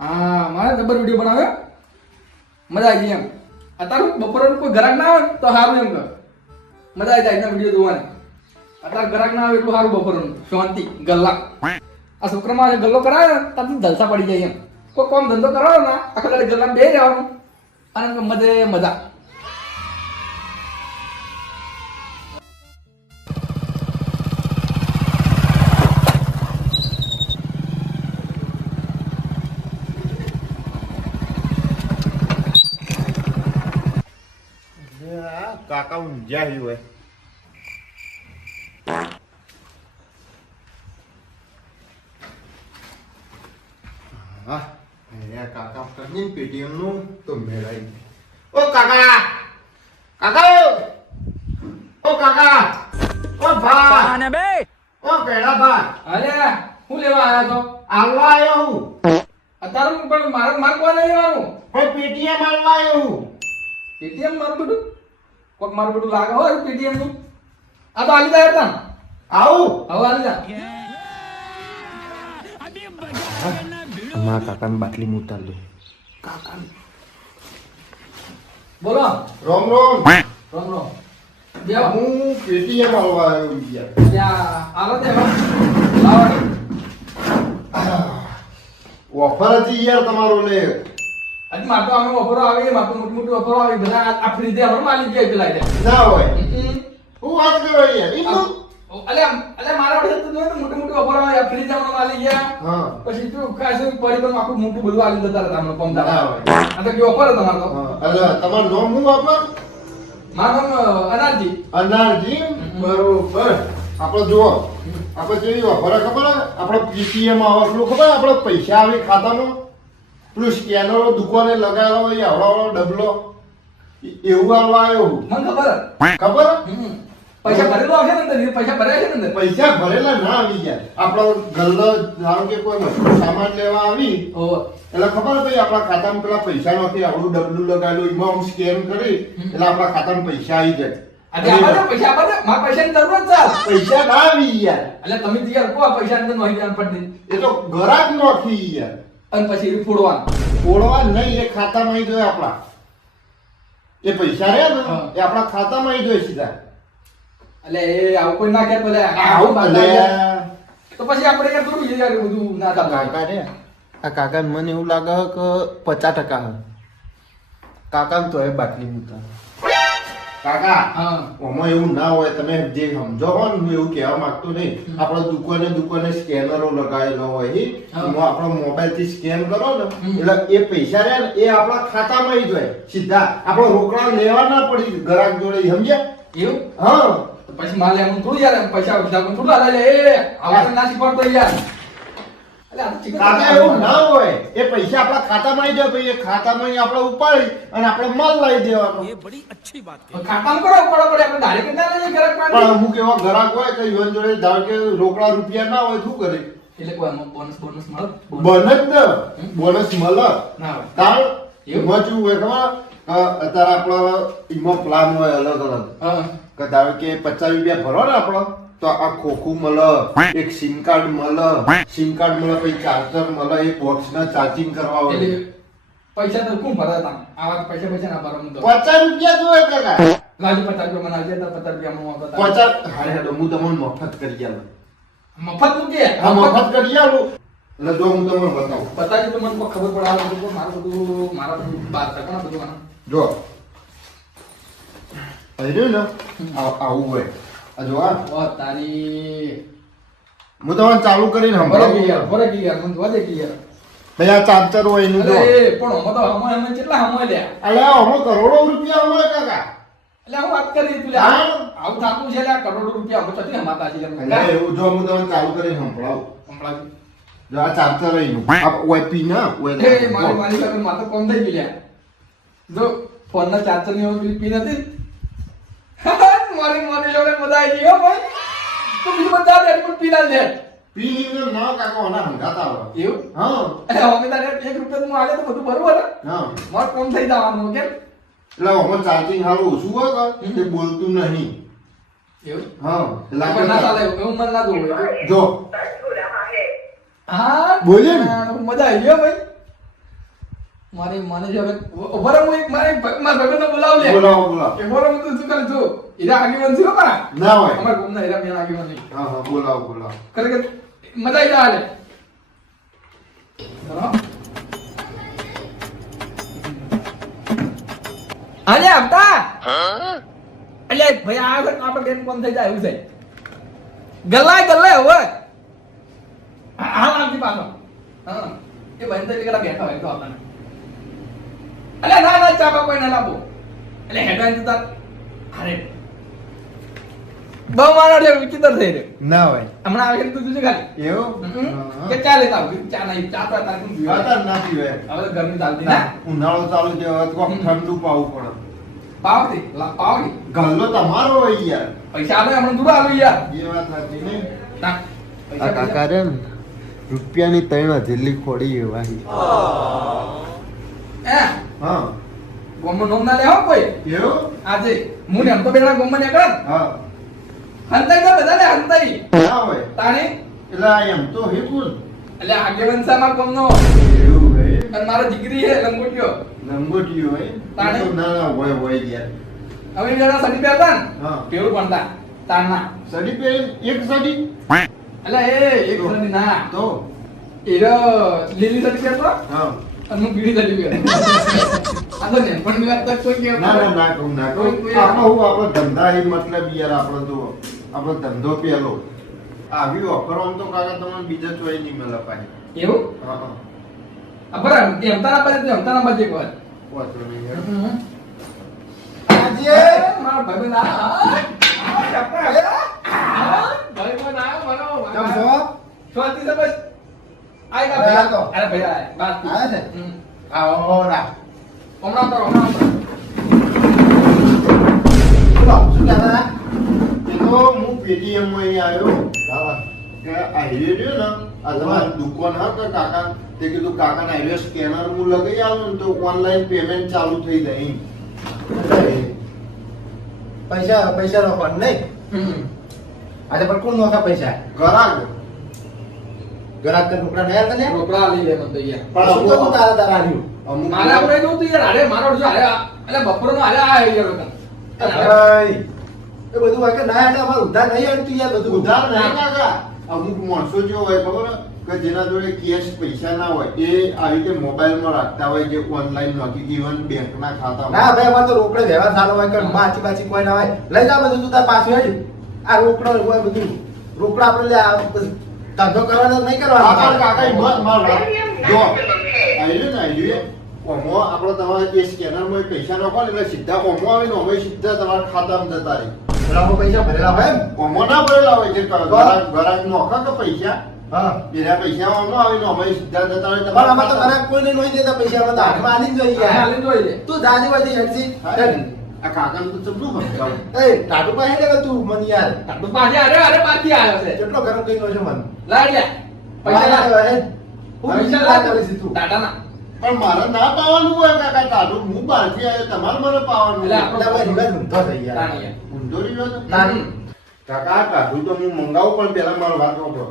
હા મારે જબર વિડીયો બનાવ્યો મજા આવી ગઈ એમ અત્યારે બપોરે કોઈ ગ્રાહક ના આવે તો સારું એમ કર મજા આવી જાય વિડીયો જોવાની અત્યારે ગ્રાહક ના આવે એટલું સારું બપોરનું શાંતિ ગલ્લા આ છોકરામાં ગલ્લો કરાવે ને ત્યાંથી જલસા પડી જાય એમ કોઈ કોમ ધંધો કરાવો ને આખા દાડે ગલ્લા બે રહેવાનું અને મજા કાકા ઊંઝા હોય હા કાકા કરીને પેટીએમ નું તો મેળાઈ ઓ કાકા કાકા ઓ કાકા ઓ ભા અને બે ઓ પેડા ભા અરે હું લેવા આવ્યા તો આવવા આવ્યો હું અત્યારે પણ મારે કોને લેવાનું પણ પેટીએમ આવવા આવ્યો હું પેટીએમ મારું બધું કોક મારું બધું લાગે હોય પેટીએમ નું આ તો આલી જાય હતા આવું હવે આલી જા મારા કાકાની બાટલી ઉતાર લે કાકા બોલો રોમ રોમ રોમ રોમ દેવ હું પેટીએમ આવવા આવ્યો યાર ત્યાં આલો તે લાવડી ઓફર હતી યાર તમારો લે આજ માટો અમે ઓફરો આવી માટો મોટી મોટી ઓફરો આવી બધા આ ફ્રી દે હવે માલિક જાય પેલા ના હોય હું વાત કરો યાર એટલું અલે મારા વડે તો મોટી મોટી ઓફરો આવે ફ્રી દે મને માલિક ગયા હા પછી તું કાશે પડી તો આખું મોટું બધું આલી જતા હતા તમને પંપ ના દાડા હોય આ તો કે ઓફર તમારો તો અરે તમારું નામ શું આપા મારું નામ અનારજી અનારજી બરોબર આપણે જુઓ આપણે કેવી ઓફર ખબર આપણે પીટીએમ આવવાનું ખબર આપણે પૈસા આવે ખાતામાં પેલું સ્કેનરો દુકાને લગાવેલો હોય આવડો ડબલો એવું આવવા આવ્યો હું મને ખબર ખબર પૈસા ભરેલો આવશે ને અંદર પૈસા ભર્યા છે ને અંદર પૈસા ભરેલા ના આવી ગયા આપણો ગલ્લો ધારો કે કોઈ વસ્તુ સામાન લેવા આવી ઓહો એટલે ખબર ભાઈ આપણા ખાતામાં પેલા પૈસા નથી આવડું ડબલું લગાવેલું એમાં આમ સ્કેન કરી એટલે આપણા ખાતામાં પૈસા આવી જાય આજે આપા પૈસા આપા મારા પૈસાની જરૂર જ ચાલ પૈસા ના આવી યાર એટલે તમે તૈયાર કો પૈસા અંદર નોહી જાન પડતી એ તો ગરાક નોખી યાર અને પછી એ ફોડવાનું ફોડવા નહીં એ ખાતામાં આવી જાય આપણા એ પૈસા રહ્યા ને હા. એ આપણા ખાતામાં આવી જાય સીધા એટલે એ આવું કોઈ ના કે બોલે આવું ભલે તો પછી આપણે યાર થોડું યાર બધું ના થાય કાકા રે આ કાકા મને એવું લાગે કે 50% હે કાકા તો એ બાટલી મૂતા કાકા હા ઓમાં એવું ના હોય તમે જે સમજો હો ને હું એવું કહેવા માંગતો નહીં આપણે દુકાને સ્કેનરો લગાવેલો હોય એમાં આપણો મોબાઈલ થી સ્કેન કરો ને એટલે એ પૈસા રહ્યા ને એ આપણા ખાતામાં આવી જાય સીધા આપણો રોકડા લેવા ના પડી ગ્રાહક જોડે સમજ્યા એવું હા તો પછી માલે એમ થોડું યાર પૈસા થોડું આલે એ આવું ના શીખવાડતો યાર એટલે આ તો ચીકર કાકા એવું ના હોય એ પૈસા આપણા ખાતામાં આવી જાય પછી એ ખાતામાં આપણે ઉપાડી અને આપણે માલ લાવી દેવાનો ये बड़ी अच्छी बात कही ખાતામાં કરો પડો પડે આપણે ડાયરેક્ટ ના લઈએ ઘરે પણ પાણી અમુક એવા ગ્રાહક હોય કે યુવાન જોડે ધારો કે રોકડા રૂપિયા ના હોય શું કરે એટલે કોઈ બોનસ મળે બોનસ ને બોનસ મળે ના હોય તાર એવું? એમાં શું હોય ખબર અત્યારે આપણો એમાં પ્લાન હોય અલગ અલગ હા કે ધારો કે 50 રૂપિયા ભરો ને આપણો તો આ ખોખું મળે એક સિમ કાર્ડ મળે પછી ચાર્જર મળે એ બોક્સ ના ચાર્જિંગ કરવા હોય એટલે પૈસા તો કોણ ભરે તા આવા પૈસા ના ભરે હું તો 50 રૂપિયા જોઈએ કાકા લાજુ 50 રૂપિયા મને આવજે તો 50 રૂપિયા હું આપતા 50 હા હેડો હું તમને મફત કરી આલું મફત મૂકીએ હા મફત કરી આલું એટલે જો હું તમને બતાવું બતાવી તો મને કોઈ ખબર પડે આ બધું મારું બધું બાદ રાખો બધું મને જો રહ્યું ને આવું હોય આ જો આ ઓ તારી હું તમને ચાલુ કરીને સંભળાવું બરે કે યાર મને જોજે કે યાર ભાઈ આ ચાર્જર હોય એનું જો અરે પણ અમે કેટલા હમો લ્યા અલ્યા આમાં કરોડો રૂપિયા હોય કાકા એટલે હું વાત કરી તું હા. લ્યા આવું થાતું છે લ્યા કરોડો રૂપિયા અમે તો હમાતા છે એટલે એવું જો હું તમને ચાલુ કરીને સંભળાવું હમણાં જો આ ચાર્જર એનું આ ઓપી ના એ મારી સાથે માથે કોમ થઈ ગઈ લ્યા જો ફોન ના ચાર્જર ની ઓલી પી નથી મારી જોડે મજા આવી ગઈ હો ભાઈ તો બીજું બધા દે પણ પી ના દે પી ના કાકા ઓના હંગાતા આવે એવું હા અરે હવે તારે 1 રૂપિયા તો હું આલે તો બધું બરોબર હા માર કોમ થઈ જવાનું કેમ એટલે આમાં ચાર્જિંગ હારું ઓછું હોય કે તે બોલતું નહીં એવું હા પણ ના ચાલે એવું મન ના દો જો હા બોલ્યો ને? મજા આવી ગયો ભાઈ મારી મને જો હવે ઉભા હું એક મારી મારા ભાઈબંધને બોલાવ લે બોલાવો કે બોલો હું તું શું કરે જો હીરા આગેવાન છે મારા ના હોય અમાર ગામના હીરા મેં આગેવાન છે હા બોલાવો કરે કે મજા આવી જાય બરાબર આલે આપતા અલે ભાઈ આ વખત આપણે બેન કોણ થઈ જાય એવું છે ગલ્લા હવે હા લાગી પાછો હા એ બંધ થઈ ગયા બેઠા હોય તો આપણને અલે ના ચાપા કોઈ ના લાવો એટલે હેડવાન જતા અરે બહુ મારો જે વિચિત્ર થઈ રહ્યો ના હોય હમણાં આવે તું જોજે ખાલી એવું કે ચા લેતા આવું ચા નહીં ચા તો તાર કોણ પીવે હતા ના પીવે હવે તો ગરમી ચાલતી ના ઉનાળો ચાલુ છે હવે તો ઠંડુ પાવું પડે પાવતી પાવતી ગલ્લો તમારો હોય યાર પૈસા આવે હમણાં દૂર આવે યાર એ વાત નથી ને ના આ કાકા રે રૂપિયાની તૈણ જેટલી ખોડી વાહી એ હા ગોમનો નોમ ના લેવો કોઈ એવું આજે હું એમ તો બેના ગોમમાં નીકળ હા હંતાઈ તો બધા ને હંતાઈ ના હોય તાણી એટલે આ એમ તો હે કોણ એટલે આગેવાન છે મારા ગોમનો એવું હે અને મારો દીકરી હે લંગોટિયો લંગોટીયો હોય તાણે? તો ના હોય યાર હવે જણા સડી પહેરતા ને હા પેલું ભણતા તારના સડી પે એક સડી એટલે એ એક સડી ના તો એરો લીલી સડી પહેરતો હા અને હું પીળી સડી પહેરતો આ તો નેનપણ ની વાત તો કોઈ કે ના કહું આપણો હું આપણો ધંધા એ મતલબ યાર આપણો તો આપણો ધંધો પેલો આવી ઓફર આમ તો કાકા તમને બીજા ચોઈ નહીં મળે પાછી એવું હા હા અપરા એમ તારા પર એમ તારા પર એક વાર વાંધો નહીં યાર. આજે મારા ભાઈબંધ ભાઈબંધ આ મારો કેમ છો? સ્વાતિ છે બસ આય કા ભાઈ આ તો. અરે ભાઈ આ બાત આયા છે? હમ. આવો રા. હમણાં તો હમણાં તો. બોલો, શું કહેતા હતા? એ તો હું પેટીએમ માં અહીં આવ્યો હા. કે આ હીરે રહ્યો ને આ તમારી દુકાન હા કે કાકા તે કીધું કાકા ના હીરે સ્કેનર હું લગાઈ આવું ને તો ઓનલાઈન પેમેન્ટ ચાલુ થઈ જાય એમ. પૈસા નો પણ નહીં. હમ. આજે પણ કોણ નોખા પૈસા? ઘરાક ગ્રાહક કે ટુકડા નયા તને? રોકડા લઈ લે મને તો યાર પણ શું કરું તારા તારા રહ્યું? અમુક મારે આપણે જોતું યાર અરે મારો જો અરે એટલે બપોરનો અરે આ યાર બધા ભાઈ, એ બધું વાકે ના એટલે અમારે ઉધાર નહીં આવતું યાર બધું ઉધાર નહીં કાકા અમુક માણસો જો હોય ખબર હે? કે જેના જોડે કેશ પૈસા ના હોય એ આવી રીતે મોબાઈલમાં રાખતા હોય જે ઓનલાઈન નોકી ઇવન બેંકના ના ખાતામાં ભાઈ અમારે તો રોકડે વ્યવહાર સારો હોય કે બાચી બાચી કોઈ ના હોય લઈ જા બધું તું તાર પાછું હેડ. આ રોકડો હોય બધું રોકડા આપણે લે આ બધું ધંધો કરવાનો નહીં કાકા કરવાનો. કાકા હિંમત માર વાત. જો આઈડિયો ને આઈડિયો ઓમો આપણો તમારે જે સ્કેનરમાં પૈસા નાખો ને એટલે સીધા ઓમો આવે ને ઓમો સીધા તમારા ખાતામાં જતા રહે પેલામાં પૈસા ભરેલા હોય એમ? ઓમો ના ભરેલા હોય જે ઘરાક નોખા કે પૈસા હા. એના પૈસા ઓમો આવે ને ઓમો સીધા જતા રહે પણ આમાં તો ઘરાક કોઈને નહીં દેતા પૈસા અમે તો હાથમાં આલીને જોઈએ યાર. હાલી જોઈ લે તું જાજી વાજી હેડજી. આ કાકાને તો ચમનું સમજાવે એ ટાટુ પાસે હેડે તું મને યાર. તો પાછી અરે પાછી આવ્યો છે કેટલો ગરમ કઈ નો છે મને. લાડ લે પૈસા લાડ પૈસા લાગ કરીશ તું. ટાટાના પણ મારે ના પાવાનું હોય કાકા તારું હું બહારથી આવ્યો તમારે મને પાવાનું એટલે હોય. એટલે ભાઈ રિવાજ ઊંધો થઈ યાર. તાણી યાર. ઊંધો રહ્યો છે? તારી. કાકા આ કાઢું તો હું મંગાવું પણ પેલા મારો વાત વાપરો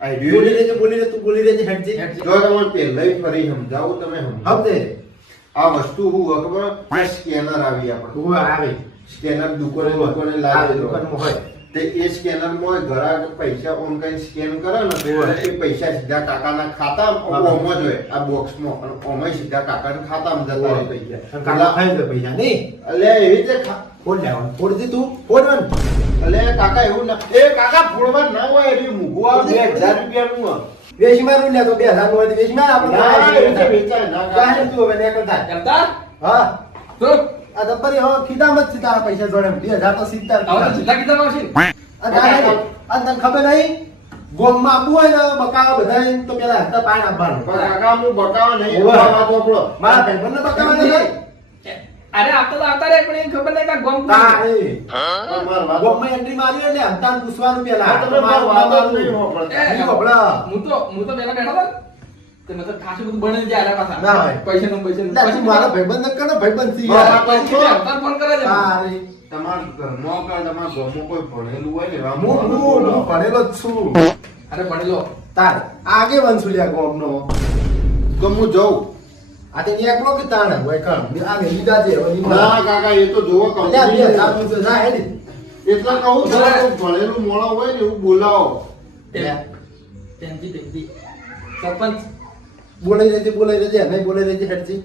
આ બોલી રહ્યો રહેજે બોલી રહે તું બોલી રહેજે હેડજી. જો તમારે પહેલાય ફરી સમજાવું તમે સમજો. હબદે. આ વસ્તુ હું હોય ખબર સ્કેનર આવી આપણે તું આવે. સ્કેનર દુકાને આ લાગે દુકાનમાં હોય. તે એ સ્કેનર માં ઘરાક પૈસા ઓનલાઈન સ્કેન કરે ને તો એ પૈસા સીધા કાકાના ખાતામાં ઓમો જ હોય આ બોક્સમાં અને ઓમય સીધા કાકાના ખાતામાં જતા રહે પૈસા કાકા ખાઈ દે પૈસા નહીં. એટલે એવી રીતે ફોડ લેવાનું. ફોડ દી તું. ફોડવાનું. એટલે કાકા એવું ના એ કાકા ફોડવા ના હોય એ મૂકવું આવે 2000 રૂપિયાનું હોય. વેચી મારું લે તો 2000 નું હોય તો વેચી માર આપણે. ના એ રીતે વેચાય ના કાંઈ કાકા. તું હવે નેકળ થાય. કરતા હા. તો આ દબ્બરી હવે ખીધામાં જ છે તારા પૈસા જોડે 2000 તો 70 હવે તો જેટલા કીધા આવશે ને આ તને ખબર નહીં ગોમમાં આપવું હોય ને બકાવા બધાય તો પેલા હપ્તા પાણી આપવાનું. પણ કાકા હું બતાવવા નહીં ઓવે. આ વાત વાપરો. મારા ભાઈબંધને બકાવા નહીં. અરે આવતા રે પણ એને ખબર નહીં કે ગોમ તારે. પણ મારી વાત ગોમમાં એન્ટ્રી મારી હોય ને હપ્તાને પૂછવાનું પેલા. આ તમે મારી વાત જ નહીં વાપરતા. નહીં વાપરા. હું તો પેલા બેઠો હતો તે મેં તો ખાસું બધું બની જાય આલા પાછા ના હોય. પૈસા નું પછી મારા ભાઈબંધને કહે ને ભાઈબંધ છે હા, યાર. પછી હપ્તા ફોન કરે છે તારે. તમારા ઘરમાં કે તમારા ગામમાં કોઈ ભણેલું હોય ને એવા હું ભણેલો જ છું. અરે ભણેલો તાર આગે વંશુલિયા ગોમનો તો હું જઉં. આ તે એકલો કે તાણ હોય કણ આ મે લીધા છે હવે ઈ ના કાકા એ તો જોવો કહું અલ્યા બે સાબુ તો જા હેડી એટલા કહું જરા કોક ભણેલું મોણો હોય ને એવું બોલાવો. ટેન્જી સરપંચ બોલાઈ રહેજે નહીં બોલાઈ રહેજે હેડજી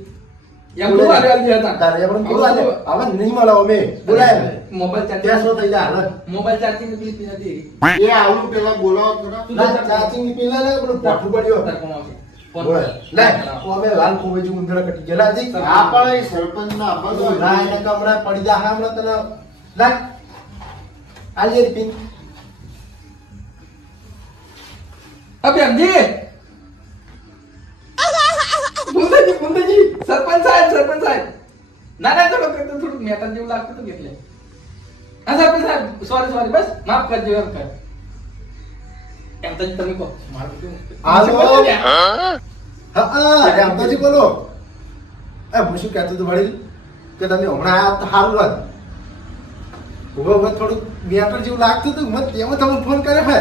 એમ તો આલે હતા તારે પણ બોલાવે હવે નહીં મળાવો મે બોલાય મોબાઈલ ત્યાં ચાર્જિંગ સો થઈ જા હાલ મોબાઈલ ચાર્જિંગ ની પીસ નથી એ આવું પેલા બોલાવો ખરા. ના ચાચી ની પેલા ને પણ પાઠું પડ્યો તાર કોણ આવશે ફોન બોલ લે અમે હાલ ખોવે છું ઉંદર કટી ગયેલા જી આ પણ એ સરપંચના આભાર હોય. ના એને કમરા પડી જા હમણાં તને લાગ આલી પિન અભિયમજી બુંદેજી સરપંચ સાહેબ ના થોડું મેટર જેવું લાગતું હતું એટલે હા સરપંચ સાહેબ સોરી બસ માફ કરજો એમ કર એમ તો તમે કહો મારું શું હા રામદાસજી બોલો એ હું શું કહેતો હતો વડીલ કે તમે હમણાં આયા તો સારું વાત ઉભો થોડું મેટર જેવું લાગતું હતું મને તેમાં તમે ફોન કર્યો હે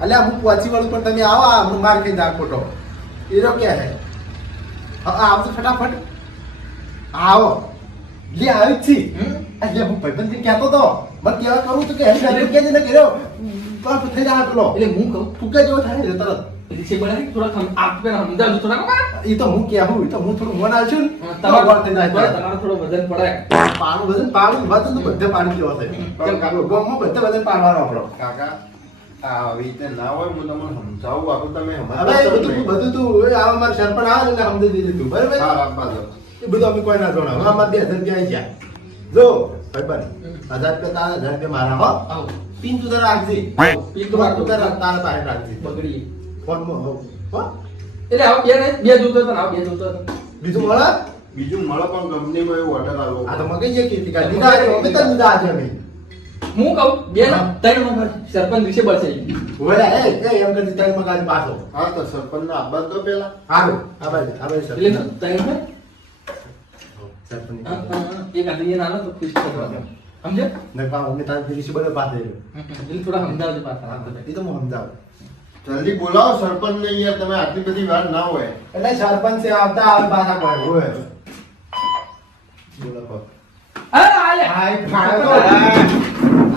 અલ્યા હું પહોંચી વળું પણ તમે આવો આ હું માર ખાઈ જા ખોટો એરો ક્યાં હે હા આવતો ફટાફટ આવો લે આવી જ છી એટલે હું ભાઈબંધથી કહેતો હતો મને કેવા કરું તો કે હેડ હેડ કે ને કર્યો બાપ થઈ જા પેલો એટલે હું કહું ફૂકે જેવો થાય ને તરત રીસે બનાવી થોડા આપ પે સમજાવજો થોડા કમા એ તો હું કહેવું એ તો હું થોડું મન આલશું ને તમારું થઈ જાય તમારું થોડું વજન પડે પાણી તો બધે પાણી પીવા થાય ગામમાં બધે વજન પાડવાનો આપણો કાકા આ આવી રીતે ના હોય હું તમને સમજાવું આખું તમે હવે એ બધું તું આ અમાર સરપંચ આવે ને સમજી દીધું તું બરાબર એ બધું અમે કોઈ ના જોણા હવે અમાર 2000 રૂપિયા આવી ગયા જો ભાઈબંધ 1000 રૂપિયા તારા 1000 રૂપિયા મારા હો આવો પિન તું તારા રાખજે પિન તું મારું તારા પાસે રાખજે બગડી ફોનમાં હો એટલે આવો બે જોતો હતો ને આવો બે જોતો હતો બીજું મળે બીજું મળે પણ કંપનીમાં એવું ઓર્ડર આલો. આ તો મગજ જે કે ટીકા લીધા અમે તો લીધા આજે અમે હું કહું બે ના ત્રણ નંબર સરપંચ વિશે બસે ઓલા એ એમ કરી તારી મગાજ પાછો હા તો સરપંચના આભાર તો પેલા. હારું આ બાજુ એટલે સરપંચ ત્રણ ને સરપંચ એક આદમી નાનો તો ખુશ કરવા સમજે ને પા અમે તાર ફીરી બડે પાસે એટલે થોડા સમજાવજો પાછા એ તો હું સમજાવ જલ્દી બોલાવો સરપંચને યાર તમે આટલી બધી વાર ના હોય. એટલે સરપંચ છે આવતા આવે પાછા કોઈ હોય બોલો કો અરે આલે હાય ખાડો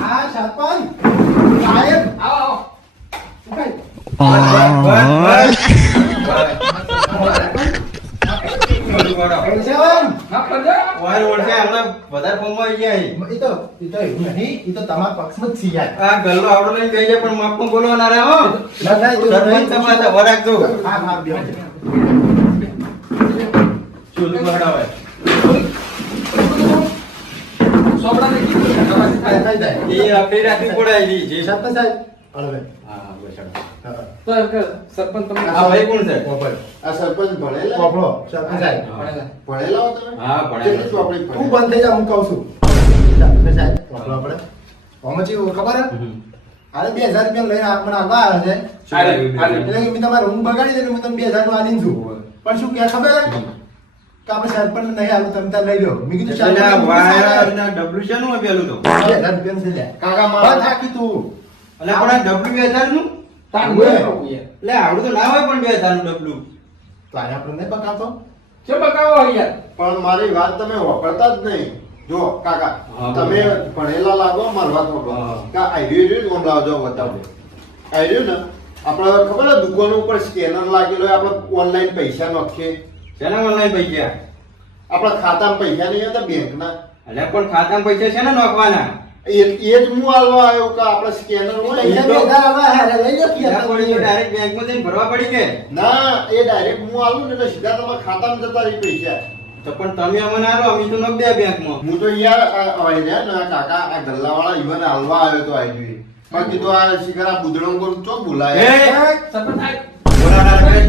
આ સરપંચ સાહેબ આવો ઉઠાઈ ના કરજો ઈ તો તમારા પક્ષમાં જ છીએ યાર. આ ગલ્લો આવડો લઈને ગઈ જાય પણ માપમાં બોલવાના રે હો ના, ના, એવું સરપંચ નહીં. તમારે તો વરાગજો હા, હા, બેહો. ચૂલું બહાડાવે સોપડા ને કીધું તમારી થાય, થાય, થાય. એ આપણી રાખવી પડે એની જે સરપંચ સાહેબ હળવે. હા હા બસ ચાલો. હા. તો એમ કે સરપંચ તમને આ ભાઈ કોણ છે પોપટ. આ સરપંચ ભણેલા પોપડો, સરપંચ સાહેબ. ભણેલા. ભણેલા હો તમે? હા, ભણેલા. કેટલી ચોપડી તું ભણેલા? બંધ થઈ જા હું કહું છું સરપંચ સાહેબ પોપડો આપણે આમાં ચેવું ખબર હે આને 2000 રૂપિયા લઈને આપણે આવવા આવ્યા છે હાલે, હાલે. એટલે કે મેં તમારે ઊંઘ બગાડી દે હું તમને 2000 નું આલીને છું પણ શું કે ખબર હે કે આપણે સરપંચ નહીં આલું તમે તાર લઈ લો મેં કીધું એટલે આ સરપંચ વાયરના ડબલું છે નું આપેલું તો 2000 રૂપિયા છે લે કાકા બંધ મારા થાકી તું એટલે પણ આ ડબલું 2000 નું તાણ ઓય. બોલો યાર એટલે આવડું તો ના હોય પણ 2000 નું ડબલું તો આને આપણે નહીં બકાવતો કે બકાવો યાર પણ મારી વાત તમે વાપરતા જ નહીં. જો કાકા હા, તમે બરાબર. ભણેલા લાગો મારી વાત વાપરો. હા. કા આઈડિયો ઓમ લાવજો બતાવો. આઈડિયો ને આપણે ખબર હે દુકાન ઉપર સ્કેનર લાગેલો હોય આપણે ઓનલાઈન પૈસા નાખીએ. શેના ઓનલાઈન પૈસા આપણા ખાતામાં પૈસા નહીં હતા બેંકના. એટલે પણ ખાતામાં પૈસા છે ને નાખવાના એ જ હું આલવા આવ્યો કે આપણે સ્કેનર હોય પૈસા એ તો- 2000 આવા હે લઈ લો કે ત્યાં પડી તો ડાયરેક્ટ બેંકમાં જઈને ભરવા પડી કે ના એ ડાયરેક્ટ હું આલું ને એટલે સીધા તમારા ખાતામાં જતા રહી પૈસા. તો પણ તમે અમને આલો અમે તો નખ દે બેંકમાં હું તો યાર આવી રહ્યા ને આ કાકા આ ગલ્લાવાળા ઈવન હાલવા આવ્યો તો આઈડિયો બાકી તો આ શિખર આ બુધડો પર ચો બોલાય. એ! સરપંચ સાહેબ બોલાના રે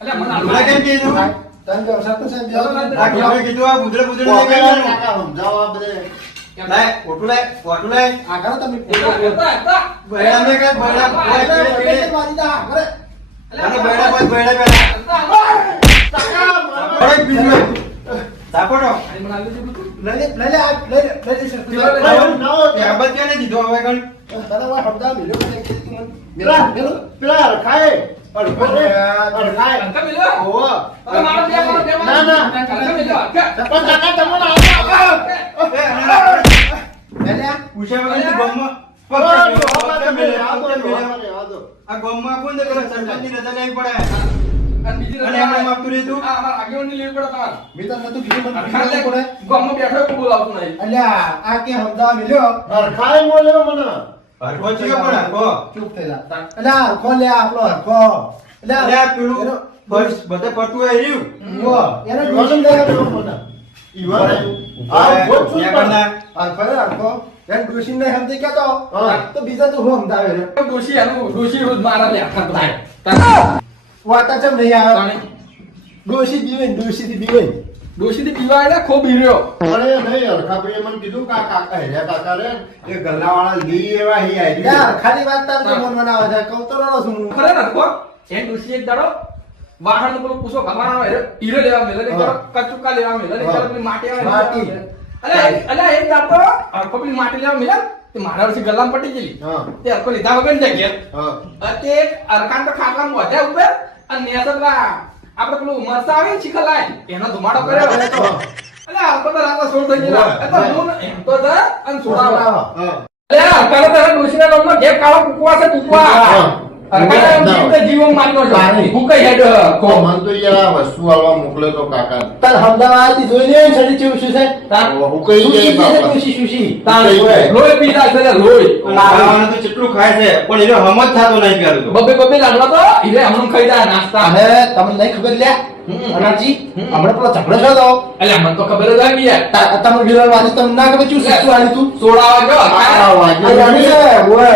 અલ્યા મને બોલા કેમ કીધું તમે જો સરપંચ સાહેબ જો. આ કેવું કીધું આ બુધડે બુધડે કોકે નહીં યાર કહેવાનું. કાકા સમજાવો આ બધે. લાય ઓટું લાય ઓટું લાય આ કરો તમે બૈડા મેં કઈ બૈડા મારી દા કરે અને બૈડા પર બૈડા બેઠા કાકા મારો- બડે બીજું સાપડો લઈ લે લઈ લે સરપંચ પેલો સાહેબ. ના હોય, એ આબત ક્યાં ને દીધો હવે ગણ તને વા હમદા મિલ્યો કે તું પેલા રખાય અડખો રે, રખાય. અંકલ મિલો ઓવો. અરે મારો બે મારો બે ના, ના. અંકલ મિલો પણ કાકા તમને આવો. અલ્યા, પૂછ્યા વગર તું ગામમાં આ ગામમાં કોણ દે પેલા સરપંચની રજા લેવી પડે અને બીજી અને એમને માપતું રહી તું? આ અમાર આગેવાનની લેવી પડે તમારે મેં તો નતું કીધું, મને ખાલી કીધું કોને? ગામમાં બેઠો કોઈ બોલાવતું નહીં અલ્યા, આ કે હમદાવાદ મિલ્યો? રખાય બોલ્યો મને. હરખો ચિયો પણ હરખો? ચૂપ થયેલા. અલ્યા, હરખો લે આપણો હરખો. અરે આ પેલું એનો- બસ બધે પડતું હોય રહ્યું. ઉવ્વ. એને ઈવન ડોશી લઈ લે. આવ્યો મને. ઈવન આવ્યું. આ ઉભો જ છું ત્યાં પણ. કરના. હરખો લે, હરખો. એને ડોશી ને સમજી કહેતો, હા. તો બીજા તો હું હમદાવે રે. ડોશી એનું ડોશી રોજ મારા લે આખા તો વાતા ચમ નહીં આવે? તાણે ડોશી બીવે ને ડોશીથી બીવે. ડોશીથી પીવા એટલે ખૂબ હીર્યો અરે નહીં, અરખાભાઈએ મને કીધું કે આ કાકા હેર્યા કાકા રે એ ગલ્લાવાળા લઈ એવા હી આવી યાર, ખાલી વાત તાર તો મન બનાવે છે. કહું તો રડો છું હું. ખરે નખો એ ડોશી એક દાડો વાહન નો પેલો પૂછો ભરવાનો હોય હીરો લેવા મેલે ને હા. કચુકા લેવા મેલે ને હા. પેલી માટી આવે માટી. અલે એક દાડો આખો પેલી માટી લેવા મેલે તે મારા વર્ષે ગલ્લામાં પટી ગયેલી હા તે આખો લીધા વગર ને જગ્યા હા તે અરકાન તો ખાટલામાં વધ્યા ઉપર અને નેસરલા આપણે પેલું મરસા આવે ને ચીખલાય એનો ધુમાડો કર્યો હા. અલે આ તો રાતા સોળ થઈ ગયેલા એ તો હું એમ તો જા અને સોડાવા હા અલે અરકાન તો ડોશીના નામનો જે કાળો કુકવા છે કુકવા હા. અરકાન જીવતે જીવમ માનનો છે પાણી. ભૂકાઈ હેડ કો મન તો યાર આ વસ્તુ આલવા મોકલ્યો તો કાકા તાર અમદાવાદથી જોઈ લે ને છડી ચેવું શું છે? હું કઈ સુશી જાય છે, બાપા સુશી, સુશી. લોહી પીતા છે લોહી ખાવાનું તો કેટલું ખાય છે પણ એનો હમ જ થતો નહીં પેલું તો. બબે બબે લાડવા તો ઈરે હમણાં ખાઈ જાય નાસ્તા અને તમને નહીં ખબર લ્યા? અનાજી, હમણાં પેલો ઝઘડો થયો તો. એટલે મને તો ખબર જ આવી યાર તમે વિલન વાળી તમને ના ખબર શું શું વાળી તું? સોડાવા ગયો આ વાગ્યો. આ જાણી છે, ઓય.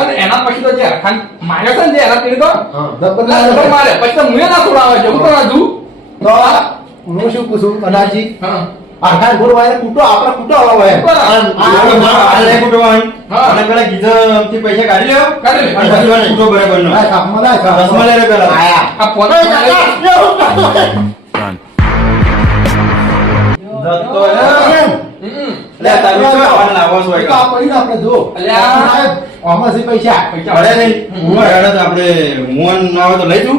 અને એના પછી તો જે અરખાન માર્યો છે ને જે એના પીને તો હા દબન ના ના મારે પછી તો મુએ ના સોડાવા છે હું તો ના દઉં તો હું શું પૂછું અનાજી? હા આખા ગોળ વાળે કૂટો, આપણે કૂટો આવા હોય. આ લઈ કૂટવાનું. હા. અને પેલા ગીઝરથી પૈસા કાઢી લ્યો. કાઢી લે. અને પછી મને કૂટો બરાબરનો. ના, કાપમાં ના, કાપમાં. રસમાં લઈ લે પેલા. આયા. આ પોતે દત્તો હે. લે, તારું શું આવવાનું લાવો છો તો આ પડીને આપણે જો. અલ્યા. સાહેબ, આમાં છે પૈસા. અરે નહીં. હું હેડો તો આપણે મોહન ના હોય તો લઈ જઉં.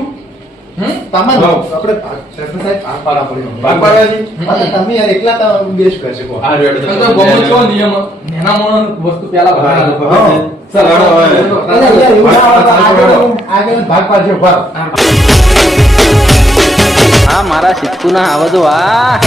તમે હા. આપણે સરપંચ સાહેબ આ પાડા પડ્યો. ભાગ પાડવા છે? હા, તો તમે યાર એકલા તો બેસ્ટ કરી શકો. આ હેડો તો. તો ગમો છો નિયમ નેના મોણો વસ્તુ પેલા હા, ભરાવે. ખબર છે. ચાલ, હેડો હવે. અરે યાર, એવું ના આવે તો આગળ ભાગ પાડજો, ભાગ. આ મારા સિદ્ધુ ના આવો તો આ